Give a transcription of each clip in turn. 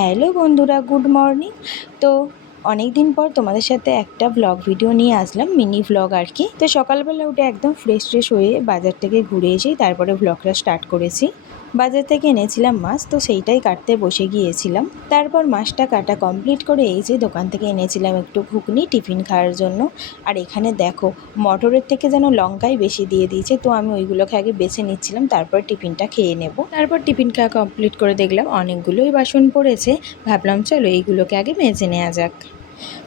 Hello বন্ধুরা, good morning. তো অনেক দিন পর তোমাদের সাথে একটা ব্লগ ভিডিও নিয়ে আসলাম, মিনি ব্লগ আর কি। তো সকালবেলা উঠে একদম ফ্রেশ হয়ে বাজার থেকে ঘুরে এসেই তারপরে ব্লগটা স্টার্ট করেছি। বাজার থেকে এনেছিলাম মাছ, তো সেইটাই কাটতে বসে গিয়েছিলাম। তারপর মাছটা কাটা কমপ্লিট করে এই যে দোকান থেকে এনেছিলাম একটু ঘুগনি টিফিন খাওয়ার জন্য। আর এখানে দেখো মটরের থেকে যেন লঙ্কাই বেশি দিয়ে দিয়েছে, তো আমি ওইগুলোকে আগে বেছে নিচ্ছিলাম, তারপর টিফিনটা খেয়ে নেব। তারপর টিফিন খাওয়া কমপ্লিট করে দেখলাম অনেকগুলোই বাসন পড়েছে, ভাবলাম চলো এইগুলোকে আগে মেজে নেওয়া যাক।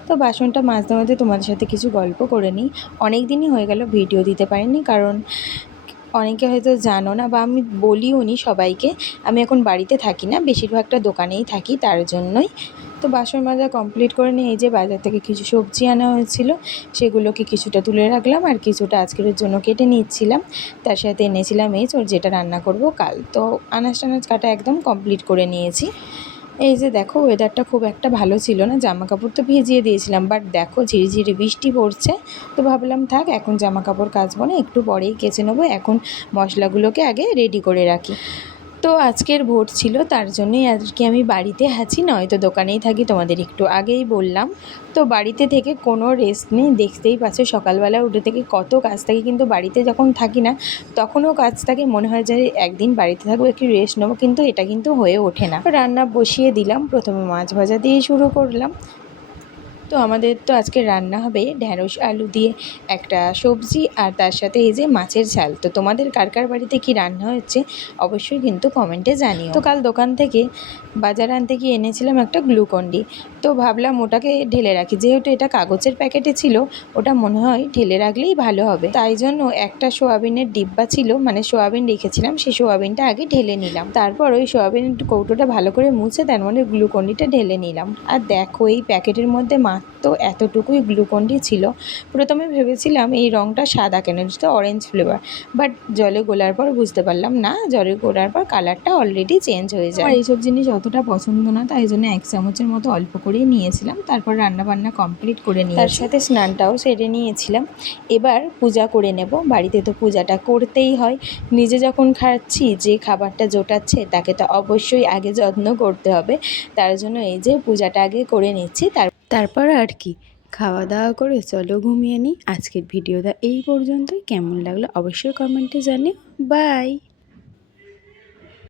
তো বাসনটা মাজতে মাজতে তোমাদের সাথে কিছু গল্প করে নিই। অনেক দিনই হয়ে গেল ভিডিও দিতে পারিনি, কারণ অনেকে হয়তো জানো না বা আমি বলিও নি সবাইকে, আমি এখন বাড়িতে থাকি না, বেশিরভাগটা দোকানেই থাকি, তার জন্যই। তো বাসন মাজা কমপ্লিট করে নিয়ে এই যে বাজার থেকে কিছু সবজি আনা হয়েছিল, সেগুলোকে কিছুটা তুলে রাখলাম আর কিছুটা আজকের জন্য কেটে নিচ্ছিলাম। তার সাথে এনেছিলাম এঁচোড়, যেটা রান্না করব কাল। তো আনাজ টানাজ কাটা একদম কমপ্লিট করে নিয়েছি। এই যে দেখো ওয়েদারটা খুব একটা ভালো ছিল না, জামা কাপড় তো ভিজিয়ে দিয়েছিলাম, বাট দেখো ঝিরিঝিরি বৃষ্টি পড়ছে। তো ভাবলাম থাক, এখন জামা কাপড় কাচবো না, একটু পরেই কেচে নেবো। এখন মশলাগুলোকে আগে রেডি করে রাখি। তো আজকের ভোট ছিল, তার জন্যই আজকে আমি বাড়িতে আছি, নয়তো দোকানেই থাকি, তোমাদের একটু আগেই বললাম। তো বাড়িতে থেকে কোনো রেস্ট নেই, দেখতেই পাচ্ছ সকালবেলা উঠে থেকে কত কাজ থাকে, কিন্তু বাড়িতে যখন থাকি না তখনও কাজ থাকে, মনে হয় যে একদিন বাড়িতে থাকবো একটু রেস্ট নেবো, কিন্তু এটা কিন্তু হয়ে ওঠে না। রান্না বসিয়ে দিলাম, প্রথমে মাছ ভাজা দিয়ে শুরু করলাম। তো আমাদের তো আজকে রান্না হবে ঢ্যাঁড়স আলু দিয়ে একটা সবজি, আর তার সাথে এই যে মাছের ঝাল। তো তোমাদের কার কার বাড়িতে কি রান্না হচ্ছে অবশ্যই কিন্তু কমেন্টে জানিও। তো কাল দোকান থেকে বাজার আনতে গিয়ে এনেছিলাম একটা গ্লুকন্ডি। তো ভাবলাম ওটাকে ঢেলে রাখি, যেহেতু এটা কাগজের প্যাকেটে ছিল, ওটা মনে হয় ঢেলে রাখলেই ভালো হবে। তাই জন্য একটা সোয়াবিনের ডিব্বা ছিল, মানে সোয়াবিন রেখেছিলাম, সেই সোয়াবিনটা আগে ঢেলে নিলাম। তারপর ওই সোয়াবিন কৌটোটা ভালো করে মুছে তার মধ্যে গ্লুকন্ডিটা ঢেলে নিলাম। আর দেখো এই প্যাকেটের মধ্যে মাত্র এতটুকুই গ্লুকন্ডি ছিল। প্রথমে ভেবেছিলাম এই রঙটা সাদা, কেন তো অরেঞ্জ ফ্লেভার, বাট জলে গোলার পর বুঝতে পারলাম না, জলে গোলার পর কালারটা অলরেডি চেঞ্জ হয়ে যায়। আর এইসব জিনিস অতটা পছন্দ না, তাই জন্য 1 চামচের মতো অল্প করেই নিয়েছিলাম। তারপর রান্নাবান্না কমপ্লিট করে নিয়ে তার সাথে স্নানটাও সেরে নিয়েছিলাম। এবার পূজা করে নেব, বাড়িতে তো পূজাটা করতেই হয়। নিজে যখন খাচ্ছি, যে খাবারটা জোটাচ্ছে তাকে তো অবশ্যই আগে যত্ন করতে হবে, তার জন্য এই যে পূজাটা আগে করে নিচ্ছি। তারপর আর কি, খাওয়া দাওয়া করে চলো ঘুমিয়ে নিই। আজকের ভিডিওটা এই পর্যন্তই, কেমন লাগলো অবশ্যই কমেন্টে জানিও। বাই।